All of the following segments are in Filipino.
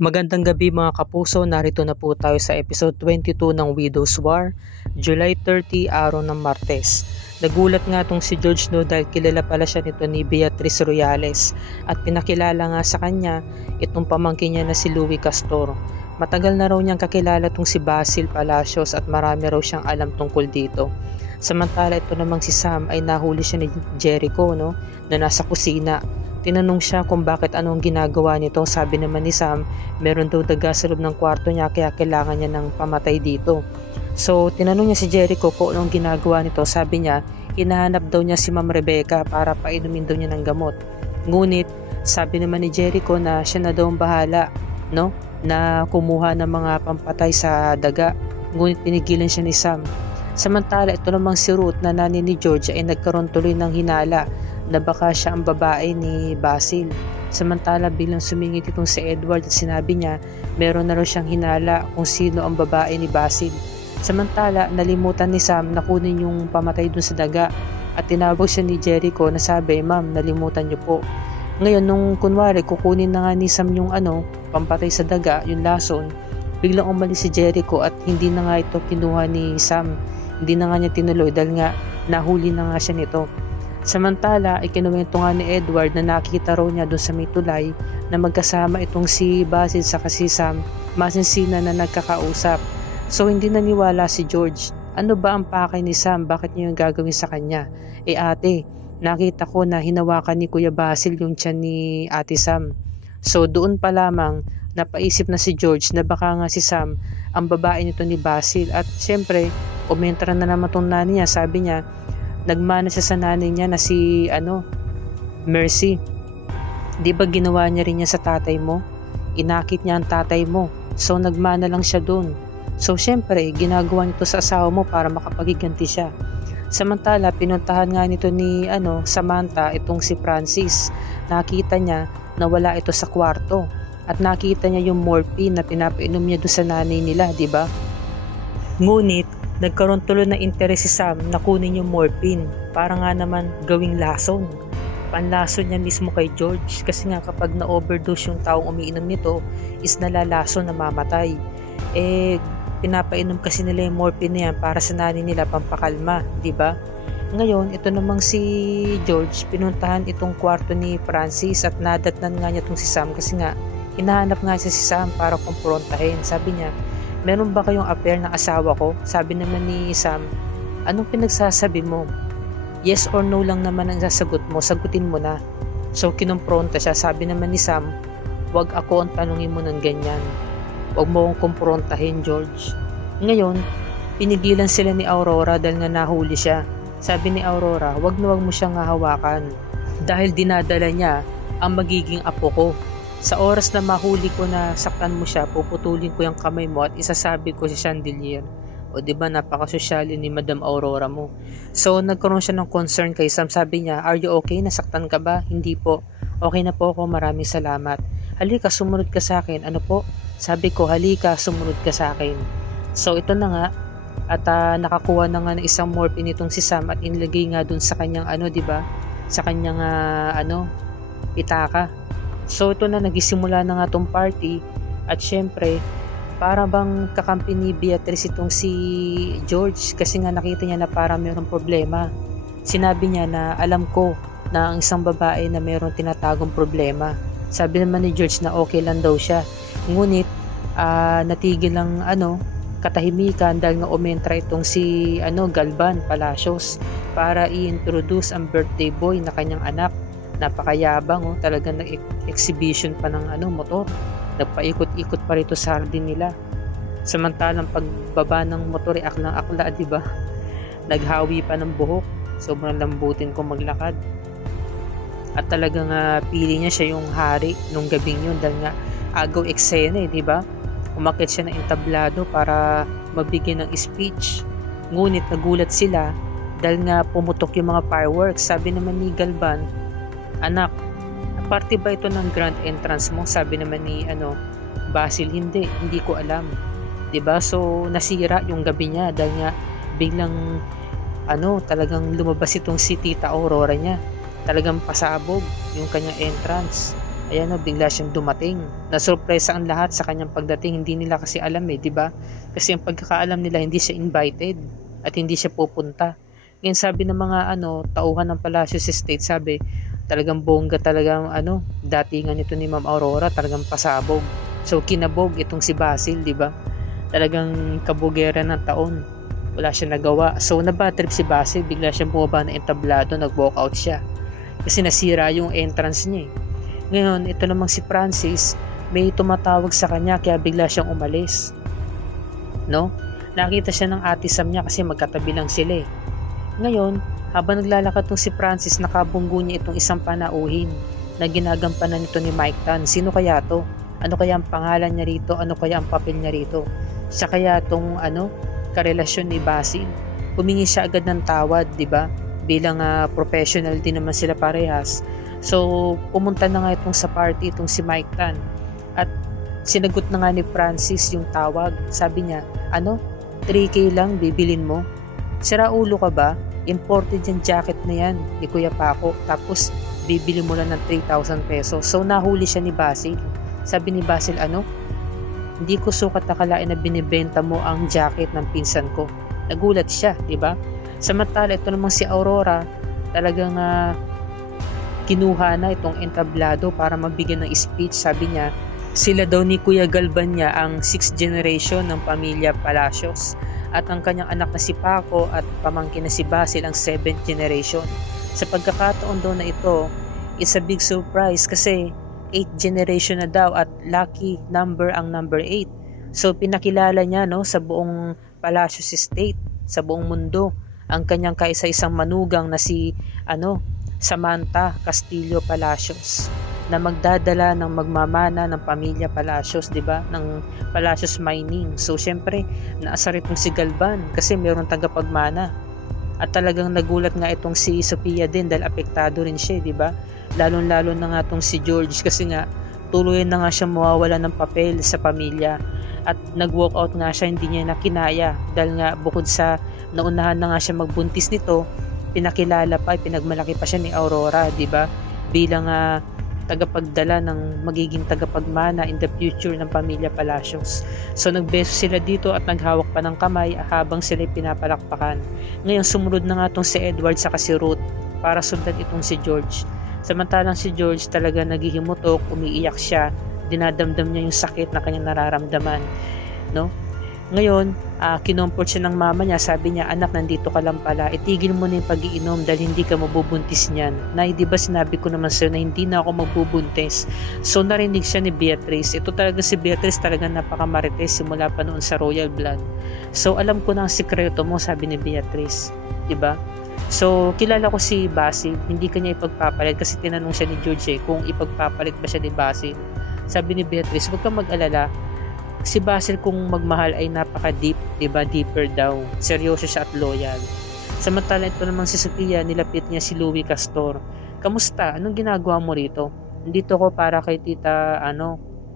Magandang gabi mga kapuso, narito na po tayo sa episode 22 ng Widow's War, July 30, araw ng Martes. Nagulat nga tong si George no dahil kilala pala siya nito ni Beatrice Royales at pinakilala nga sa kanya itong pamangkin niya na si Louie Castor. Matagal na raw niyang kakilala tong si Basil Palacios at marami raw siyang alam tungkol dito. Samantala ito namang si Sam ay nahuli siya ni Jericho na nasa kusina. Tinanong siya kung bakit anong ginagawa nito. Sabi naman ni Sam, meron daw daga sa loob ng kwarto niya kaya kailangan niya ng pamatay dito. So tinanong niya si Jericho kung anong ginagawa nito. Sabi niya, hinahanap daw niya si Ma'am Rebecca para painumin daw niya ng gamot. Ngunit sabi naman ni Jericho na siya na daw ang bahala na kumuha ng mga pampatay sa daga. Ngunit pinigilan siya ni Sam. Samantala ito namang si Ruth na nanay ni George ay nagkaroon tuloy ng hinala na baka siya ang babae ni Basil. Samantala bilang sumingit itong si Edward at sinabi niya meron na raw siyang hinala kung sino ang babae ni Basil. Samantala nalimutan ni Sam na kunin yung pamatay dun sa daga at tinawag siya ni Jericho na sabi, "Ma'am, nalimutan niyo po." Ngayon nung kunwari kukunin na nga ni Sam yung pampatay sa daga, yung lason, biglang umalis si Jericho at hindi na nga ito kinuha ni Sam. Hindi na nga niya tinuloy dahil nga nahuli na nga siya nito. Samantala, ikinuwento nga ni Edward na nakita raw niya doon sa may tulay na magkasama itong si Basil sa si Sam, masinsinan na nagkakausap. So hindi naniwala si George. Ano ba ang pakay ni Sam? Bakit niya yung gagawin sa kanya? Ate, nakita ko na hinawakan ni Kuya Basil yung tiyan ni Ate Sam. So doon pa lamang napaisip na si George na baka nga si Sam ang babae nito ni Basil. At syempre, umentra na naman itong nanay niya. Sabi niya, nagmana siya sa nanay niya na si Mercy. Di ba ginawa niya rin niya sa tatay mo? Inakit niya ang tatay mo. So nagmana lang siya doon. So syempre ginagawa nito sa asawa mo para makapagiganti siya. Samantala pinuntahan nga nito ni Samantha itong si Francis. Nakita niya na wala ito sa kwarto at nakita niya yung morphine na pinapainom niya doon sa nanay nila, di ba? Ngunit nagkaroon tuloy ng interes si Sam na kunin yung morphine para nga naman gawing lason. Panlason niya mismo kay George kasi nga kapag na-overdose yung taong umiinom nito is nalalason na mamatay. Pinapainom kasi nila yung morphine na yan para sa nanay nila pampakalma, di ba? Ngayon, ito namang si George, pinuntahan itong kwarto ni Francis at nadatnan nga niya itong si Sam kasi nga hinahanap nga siya si Sam para kumprontahin. Sabi niya, meron ba kayong affair ng asawa ko? Sabi naman ni Sam, anong pinagsasabi mo? Yes or no lang naman ang sasagot mo, sagutin mo na. So kinumpronta siya. Sabi naman ni Sam, wag ako ang tanungin mo ng ganyan. Wag mo akong kumprontahin, George. Ngayon, pinigilan sila ni Aurora dahil nga nahuli siya. Sabi ni Aurora, wag mo siyang hahawakan dahil dinadala niya ang magiging apo ko. Sa oras na mahuli ko na saktan mo siya, puputulin ko yung kamay mo at isasabi ko sa chandelier. O diba napakasosyali ni Madam Aurora mo. So nagkaroon siya ng concern kay Sam. Sabi niya, are you okay? Nasaktan ka ba? Hindi po. Okay na po ako, maraming salamat. Halika, sumunod ka sa akin. Ano po? Sabi ko, halika, sumunod ka sa akin. So ito na nga. At nakakuha na nga ng isang morphine itong si Sam at inilagay nga dun sa kanyang diba? Sa kanyang pitaka. So ito na, nagisimula na nga tong party at syempre para bang kakampi ni Beatrice itong si George kasi nga nakita niya na parang mayroong problema. Sinabi niya na alam ko na ang isang babae na mayroong tinatagong problema. Sabi naman ni George na okay lang daw siya. Ngunit natigil lang katahimikan dahil nga umentra itong si Galvan Palacios para i-introduce ang birthday boy na kanyang anak. Napakayabang talagang nag-exhibition pa ng motor. Nagpaikot-ikot pa rito sa hardin nila. Samantalang pagbaba ng motor aklang-akla, di ba? Naghawi pa ng buhok. Sobrang lambutin ko maglakad. At talagang pili niya siya yung hari nung gabing yun dahil nga agaw eksena, di ba? Umakyat siya ng entablado para mabigyan ng speech. Ngunit nagulat sila dahil nga pumutok yung mga fireworks. Sabi naman ni Galvan, anak, parte ba ito ng grand entrance mo? Sabi naman ni Basil, hindi ko alam. 'Di ba? So nasira yung gabi niya dahil nga biglang talagang lumabas itong si Tita Aurora niya. Talagang pasabog yung kanyang entrance. Ayan o, bigla siyang dumating. Nasurpresa ang lahat sa kanyang pagdating. Hindi nila kasi alam di ba? Kasi ang pagkakaalam nila, hindi siya invited at hindi siya pupunta. Ngayon sabi ng mga tauhan ng Palacios Estate, sabi, talagang bongga talagang datingan nito ni Ma'am Aurora, talagang pasabog. So kinabog itong si Basil, di ba? Talagang kabugera ng taon. Wala siya nagawa. So nabad trip si Basil, bigla siyang bumaba na entablado, nag-walk out siya. Kasi nasira yung entrance niya. Ngayon, ito namang si Francis, may tumatawag sa kanya kaya bigla siyang umalis. No? Nakita siya ng ate Sam niya kasi magkatabi lang sila. Ngayon, habang naglalakad tong si Francis, nakabunggo niya itong isang panauhin na ginagampanan nito ni Mike Tan. Sino kaya to? Ano kaya ang pangalan niya rito? Ano kaya ang papel niya rito? Siya kaya tong karelasyon ni Basil? Humingi siya agad ng tawad, di ba? Bilang professional din naman sila parehas. So, pumunta na nga itong sa party, itong si Mike Tan. At sinagot na nga ni Francis yung tawag. Sabi niya, 3K lang bibilin mo? Sira ulo ka ba? Imported yung jacket na yan ni Kuya Paco. Tapos, bibili mo lang ng 3,000 pesos. So, nahuli siya ni Basil. Sabi ni Basil, hindi ko sukat nakalain na binibenta mo ang jacket ng pinsan ko. Nagulat siya, di ba? Samantala, ito namang si Aurora, talagang kinuha na itong entablado para magbigay ng speech. Sabi niya, sila daw ni Kuya Galban niya ang 6th generation ng pamilya Palacios at ang kanyang anak na si Paco at pamangkin na si Basil ang 7th generation. Sa pagkakataon daw na ito, it's a big surprise kasi 8th generation na daw at lucky number ang number 8. So pinakilala niya sa buong Palacios Estate, sa buong mundo, ang kanyang kaisa-isang manugang na si Samantha Castillo Palacios, na magdadala ng magmamana ng pamilya Palacios, di ba? Ng Palacios Mining. So syempre, naasar itong si Galban kasi mayroong tagapagmana. At talagang nagulat nga itong si Sophia din dahil apektado rin siya, di ba? Lalong-lalo na nga itong si George kasi nga tuloy na nga siya mawawala ng papel sa pamilya. At nag-walk out nga siya, hindi niya nakinaya dahil nga bukod sa naunahan na nga siya magbuntis nito, pinakilala pa, pinagmalaki pa siya ni Aurora, di ba? Bilang tagapagdala ng magiging tagapagmana in the future ng pamilya Palacios. So nagbeso sila dito at naghawak pa ng kamay habang sila pinapalakpakan. Ngayon sumunod na nga itong si Edward sa si Ruth para sundan itong si George. Samantalang si George talaga naghihimutok, umiiyak siya, dinadamdam niya yung sakit na kanyang nararamdaman, no? Ngayon, kinomport siya ng mama niya, sabi niya, anak, nandito ka lang pala, itigil mo na yung pag-iinom dahil hindi ka mabubuntis niyan. Nay, di ba sinabi ko naman sa'yo na hindi na ako magbubuntis? So narinig siya ni Beatrice. Ito talaga si Beatrice, talaga napakamarites simula pa noon sa royal blood. So alam ko na ang sikreto mo, sabi ni Beatrice, di ba? So kilala ko si Basil, hindi kanya ipagpapalit kasi tinanong siya ni George kung ipagpapalit ba siya ni Basil. Sabi ni Beatrice, huwag kang mag-alala. Si Basil kung magmahal ay napaka-deep, diba? Deeper daw. Seryoso siya at loyal. Samantala ito namang si Sophia, nilapit niya si Louie Castor. Kamusta? Anong ginagawa mo rito? Nandito ko para kay tita,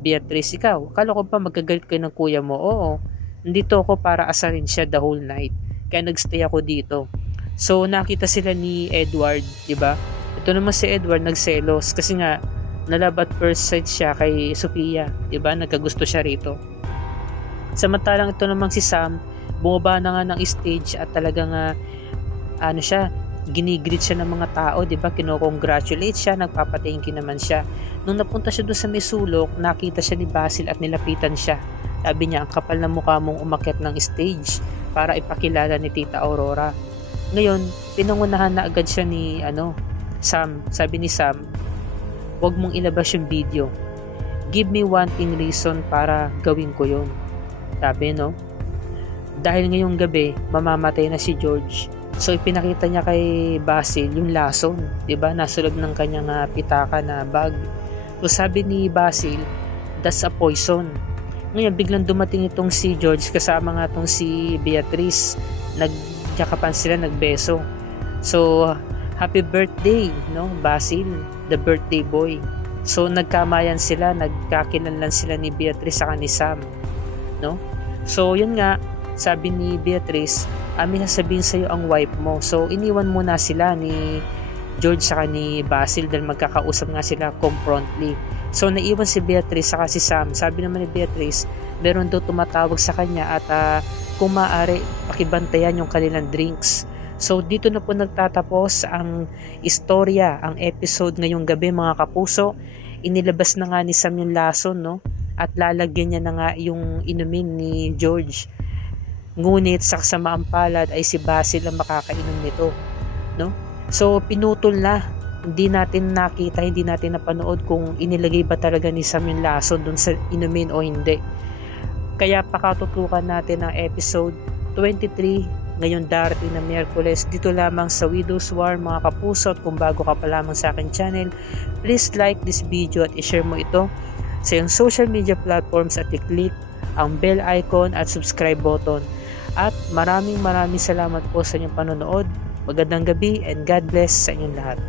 Beatrice. Ikaw, akala ko pa magkagalit kayo ng kuya mo. Oo, nandito ako para asarin siya the whole night. Kaya nagstay ako dito. So nakita sila ni Edward, diba? Ito naman si Edward nagselos kasi nga nalove at first sight siya kay Sophia, diba? Nagkagusto siya rito. Samantalang ito namang si Sam, bumaba na nga ng stage at talagang ginigreet siya ng mga tao, diba? Kino-congratulate siya, nagpapa-thank you naman siya. Nung napunta siya doon sa may sulok, nakita siya ni Basil at nilapitan siya. Sabi niya, ang kapal na mukha mong umakyat ng stage para ipakilala ni Tita Aurora. Ngayon, pinangunahan na agad siya ni Sam. Sabi ni Sam, huwag mong ilabas yung video. Give me one thing reason para gawin ko yun. Sabi, dahil ngayong gabi, mamamatay na si George. So, ipinakita niya kay Basil yung lason. Diba? Nasa loob ng kanyang pitaka na bag. So, sabi ni Basil, that's a poison. Ngayon, biglang dumating itong si George kasama nga itong si Beatrice. Nagkakapan sila, nagbeso. So, happy birthday, Basil, the birthday boy. So, nagkamayan sila, nagkakilanlan sila ni Beatrice saka ni Sam, So, yun nga, sabi ni Beatrice, may sasabihin sa'yo ang wife mo. So, iniwan muna sila ni George saka ni Basil dahil magkakausap nga sila confrontly. So naiwan si Beatrice saka si Sam. Sabi naman ni Beatrice, meron daw tumatawag sa kanya at kung maaari pakibantayan yung kanilang drinks. So dito na po nagtatapos ang istorya, ang episode ngayong gabi mga kapuso. Inilabas na nga ni Sam yung lason, no? At lalagyan niya na nga yung inumin ni George. Ngunit sa kasamaang palad ay si Basil ang makakainom nito, no? So pinutol na. Hindi natin nakita, hindi natin napanood kung inilagay ba talaga ni Sam yung lason dun sa inumin o hindi. Kaya pakatutukan natin ang episode 23 ngayon darating na Miyerkules dito lamang sa Widow's War mga kapuso. At kung bago ka pa lamang sa akin channel, please like this video at i-share mo ito sa iyong social media platforms at i-click ang bell icon at subscribe button. At maraming salamat po sa inyong panonood. Magandang gabi and God bless sa inyong lahat.